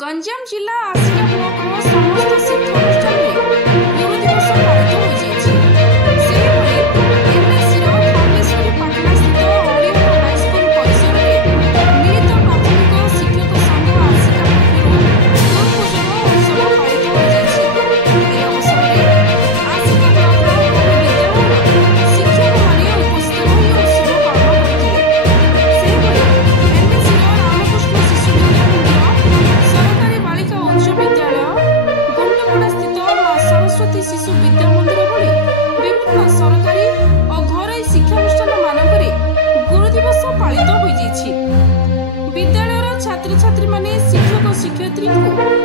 गंजाम जिला आसिका ब्लॉक समस्त शिक्षानुष्ठान गुरु दिवस पालित शिशु विद्या मंदिर भली विभिन्न सरकारी और घरोई शिक्षानुष्ठान मानकरे गुरु दिवस पालित हो जाइछि। विद्यालयर छात्र छात्री माने शिक्षक शिक्षयित्री को